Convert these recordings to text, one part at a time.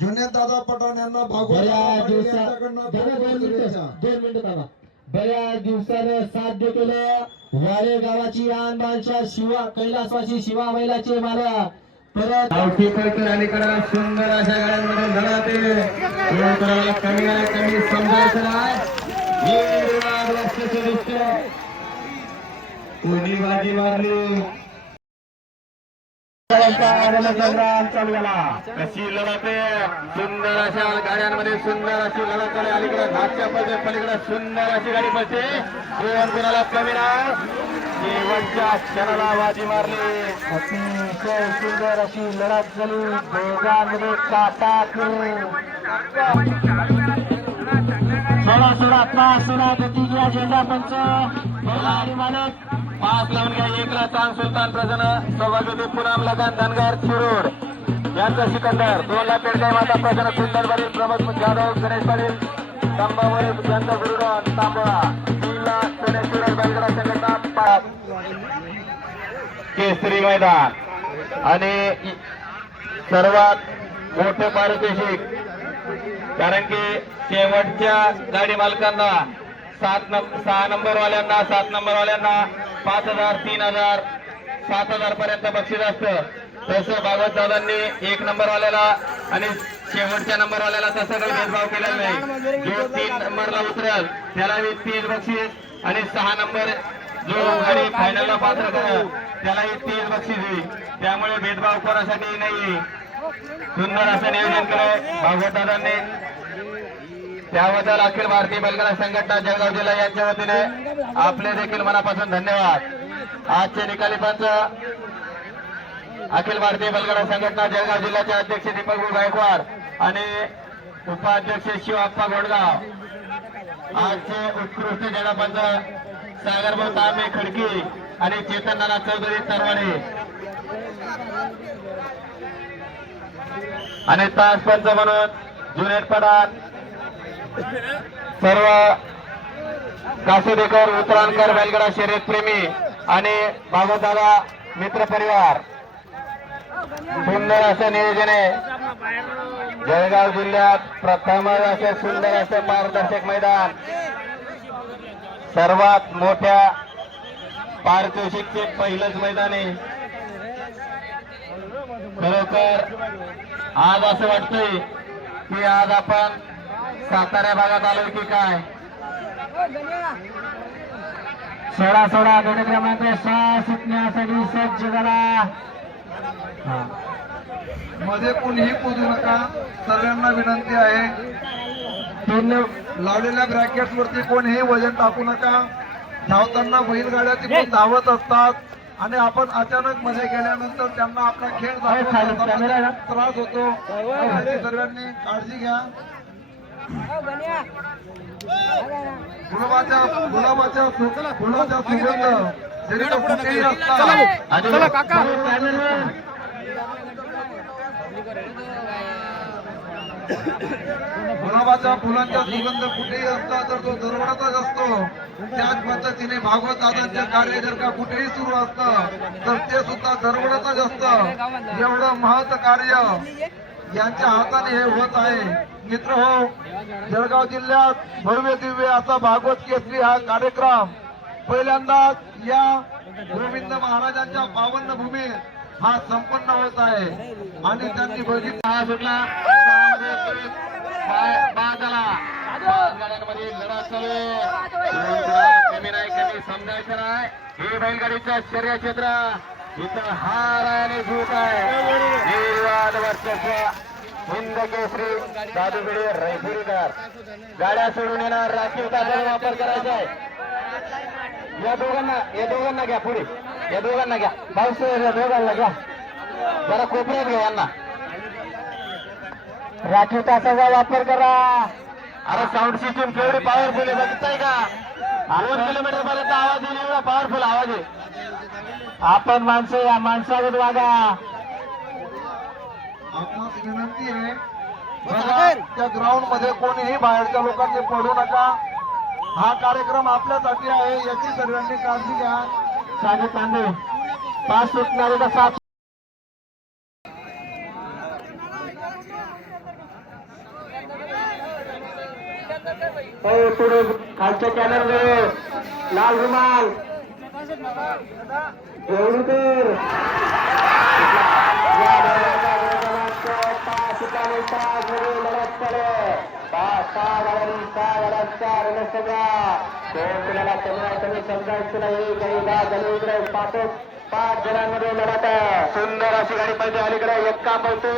जुनेद दादा पठाण यांना भागवत बऱ्याच दिवसानं साध्य केलं वारे गावाची आणबाणच्या शिवा कैलासवासी शिवा बैलाचे मालक परत अलीकडे सुंदर अशा गाड्यांमध्ये धडाते कमी समजायचं नाही कोणी बाजी मारली चालू झाला कशी लढते सुंदर अशा गाड्यांमध्ये सुंदर अशी लढत झाली अलीकडे घाटच्या पलीकडे सुंदर अशी गाडी पडते कोणाला कमी नाही शेवटच्या क्षणाला बाजी मारली अतिशय सुंदर अशी लढत झाली दोघांमध्ये काटा सोळा तास सोळा गती घ्या झेंडा पंच आणि मालक 5 लावून घ्या 1 ला चांग सुलतान प्रजन सौभाग्यवती पुनम लगन धनगर शिरोड यांचा सिकंदर 2 ला पेडगाव माता प्रजन सुंदर पाटील प्रमोद जाधव गणेश पाटील तांबावरी यांचा गुरुराज तांबोळा 3 ला गणेश शिरोड बैलगडा संघटना केसरी मैदान आणि सर्वात मोठे पारितोषिक कारण की शेवटच्या गाडी मालकांना 6 नंबर वाल्यांना 7 नंबर वाल्यांना 5,000 3,000 7,000 पर्यंत बक्षीस असतं तसं भागवत दादांनी 1 नंबर वाल्याला आणि शेवटच्या नंबर वाल्याला तसं काही भेदभाव केलेला नाही जो 3 नंबरला उतरेल त्याला 30 बक्षीस आणि 6 नंबर जो गाडी फायनलला पात्र करेल त्यालाही 30 बक्षीस होईल त्यामुळे भेदभाव कोणासाठी नाही सुंदर असं नियोजन केलंय भागवत दादांनी त्याबद्दल अखिल भारतीय बैलगाडा संघटना जळगाव जिल्हा यांच्या वतीने आपले देखील मनापासून धन्यवाद आजचे निकाली पंच अखिल भारतीय बैलगाडा संघटना जळगाव जिल्ह्याचे अध्यक्ष दीपक गायकवाड आणि उपाध्यक्ष शिवाप्पा गोडगाव आजचे उत्कृष्ट जळपंच सागरभाऊ तांबे खडकी आणि चेतन नाना चौधरी तरवाडे आणि तास पंच म्हणून जुनेद पठाण सर्व कासोदेकर उतराणकर बैलगाडा शर्यत प्रेमी आणि भागवत दादा मित्र परिवार सुंदर असं नियोजन आहे जळगाव जिल्ह्यात प्रथमच असे सुंदर असे पारदर्शक मैदान सर्वात मोठ्या पारितोषिकचे पहिलंच मैदान आहे खरोखर आज असं वाटतंय की आज आपण सातारा भागात आलो की काय 16 गट क्रमांक 6 सुटण्यासाठी सज्ज झाला मध्ये कोणीही पोहोचू नका सर्वांना विनंती आहे लावलेल्या ब्रॅकेट वरती कोणीही वजन टाकू नका धावताना बैलगाड्या तिकडून धावत असतात आणि आपण अचानक मध्ये गेल्यानंतर त्यांना आपला खेळ त्रास होतो सर्वांनी काळजी घ्या गुलाबाच्या सुगंध जरी तो कुठेही असतात गुलाबाच्या फुलांचा सुगंध कुठेही असला तर तो दरवडाचाच असतो त्याच पद्धतीने भागवत दादांचे कार्य जर का कुठेही सुरू असतं तर ते सुद्धा दरवडाचाच असतं एवढं महत् कार्य यांच्या हाताने हे होत आहे मित्र हो जळगाव जिल्ह्यात भव्य दिव्य असा भागवत केसरी हा कार्यक्रम पहिल्यांदाच या गोविंद महाराजांच्या पावन भूमीत हा संपन्न होत आहे आणि त्यांनी बघितला सुटला गाड्यांमध्ये लढत चालू कमी नाही कमी समजायचं नाही हे बैलगाडीचं शर्यत क्षेत्र इथं हार आणि झूट आहे निर्वाद वर्चस्व हिंद केसरी दादूगिरी रैपुरीकर गाड्या सोडून येणार राखीव तासाचा वापर करायचा आहे या दोघांना घ्या पुढे या दोघांना घ्या पाऊस या दोघांना घ्या जरा कोपऱ्यात घ्या यांना राखीव तासाचा वापर करा अरे साऊंड सिस्टीम केवढी पॉवरफुल आहे बघताय का 2 किलोमीटर पर्यंत आवाज येईल एवढा पॉवरफुल आवाज आहे आपण माणसं या माणसावर वागा आपणास विनंती आहे बघा त्या ग्राउंड मध्ये कोणीही बाहेरच्या लोकांनी पडू नका हा कार्यक्रम आपल्यासाठी आहे याची सर्वांनी काळजी घ्या सांगत तांदे 5 सुटणारे 7 पुढे खालच्या कॅनल लाल रुमाल एवढी तर समजायचं नाही काही इकडे पाच जणांमध्ये लढत आहे सुंदर अशी गाडी पाहिजे अलीकडे एक्का पळते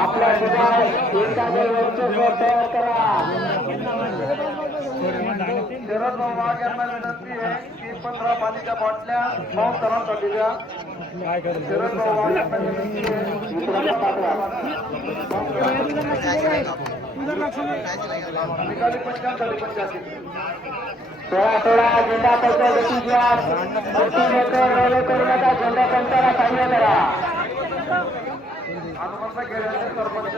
आपल्या तयार करा शरद वाघ यांना विनंती आहे की 15 पाणीच्या बाटल्या पाऊसरांसाठी द्या. शरद वाघ यांना विनंती निकाली 85 थोडा झेंडा पंचा गती घ्या रोले करू नका झेंडा पंचाला साह्य करा हनुमंत खेळाचे सरपंच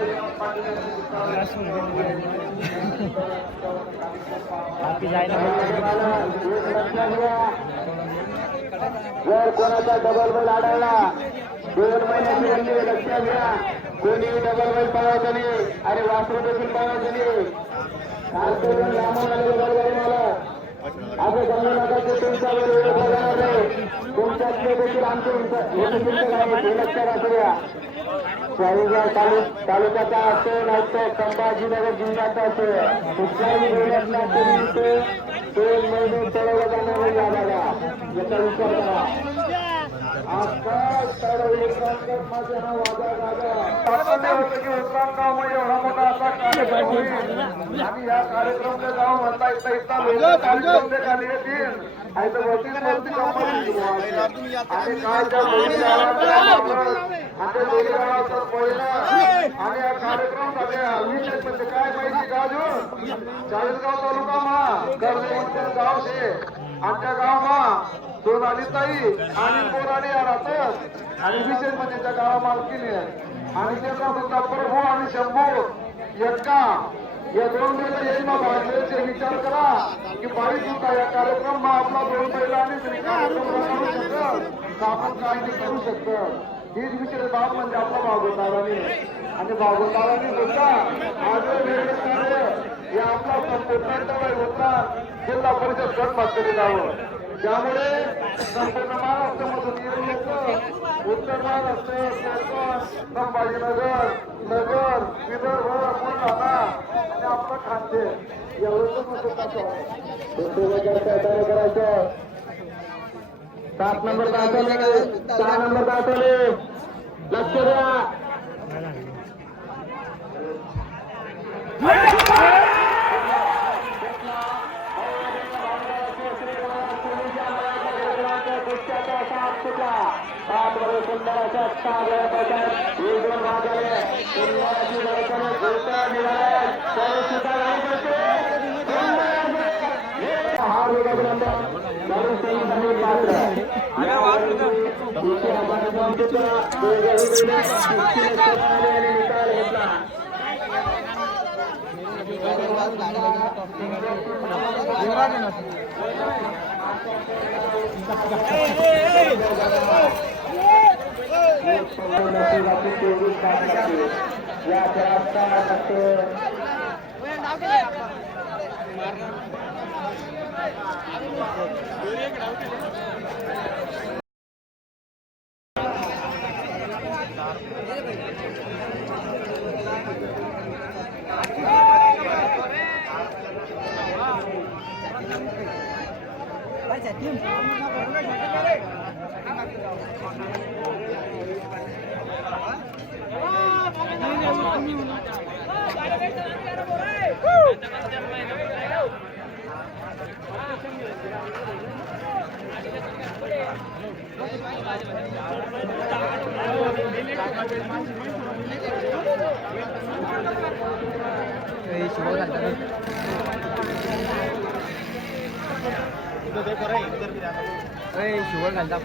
जर कोणाचा डबल बैल आढळला 2 महिन्याची बंदी लक्षात घ्या कोणी डबल बैल पाळायचं नाही आणि वासरू देखील पाळायचं नाही लांबून आलेले बैलगाडी मला असं समजू नका की तुमचा बैल ओळखला जाणार नाही तुमच्यातले देखील आमचे लक्षात असू द्या तालुक्याचा असतो नाही संभाजीनगर जिल्ह्याचा असतो कुठल्याही वेळेतला तरी 2 महिने चढवलं जाणार नाही आम्हाला याचा विचार करा एवढा मोठा असा कार्यक्रम होईल आणि या कार्यक्रमचे गाव म्हणता इथं कार्यक्रम खाली येतील आणि या कार्यक्रम विशेष म्हणजे काय माहिती का अजून चाळीसगाव तालुका मा गाव शे आमच्या गावामा दोन आलीताई आणि पोराडी राहतात आणि विशेष म्हणजे त्या गावा मालकीने आणि त्याचा सुद्धा प्रभू आणि शंभू एक्का या 2 बैल येईल भाषेचे विचार करा की 22 होता या कार्यक्रम आपला 2 बैलांनी करू शकत आपण काय नाही करू शकत हीच विशेष बाब म्हणजे आपला भागवताराने आणि भागवताराने सुद्धा आज वेळ कार्य हे आपला संपूर्ण होता जिल्हा परिषद गट मात्र जावं त्यामुळे संपूर्ण महाराष्ट्रामधून लोक उत्तर महाराष्ट्र कोकण संभाजीनगर नगर विदर्भ बुलढाणा आणि आपलं खाते एवढंच करायचं 7 नंबर दाखवले 6 नंबर दाखवले लक्ष द्या सुंदर अशा 6 वेळा 1-2 भाग झाले सुंदर अशी लढत शुगर घालता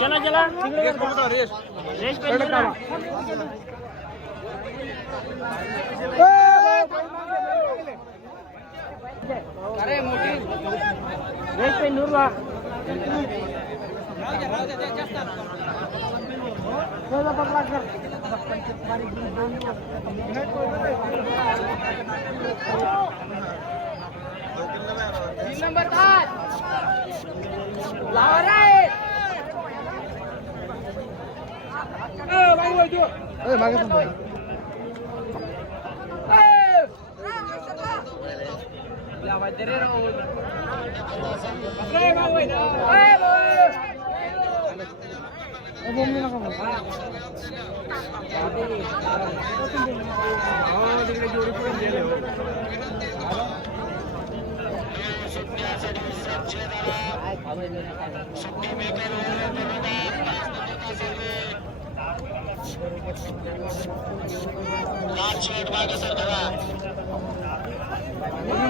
चला चला अरे मोठी रेस पे नूरवा नंबर 5 लावा रे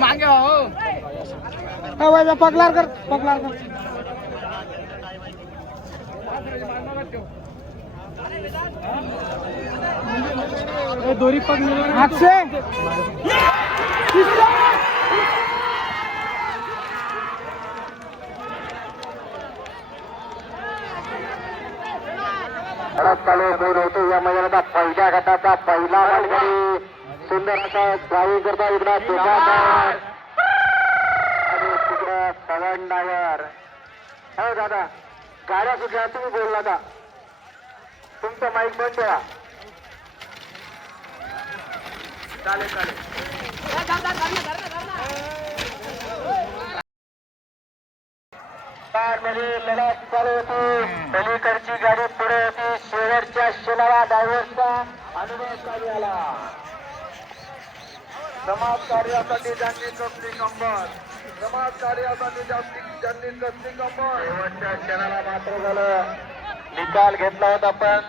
मागे हो पगलार कर दोरी पगली हाथ से चालू दूर होतो या मैदानाचा पहिल्या गटाचा पहिला मालगाडी सुंदर असा ड्रायव्हिंग करता इकडा आणि तिकडं सगळं डायव्हर हो दादा गाड्या कुठल्या तुम्ही बोलला का तुमचं माईक बंद ठेवा चालेल लढत चालू होती पलीकडची गाडी पुढे होती शेवटच्या शेलाला ड्रायव्हरचा अनुभव आला समाज कार्यासाठी ज्यांनी कसली कंबर समाज कार्यासाठी ज्यांनी कसली कंबर शेवटच्या क्षणाला मात्र झालं निकाल घेतला होता पण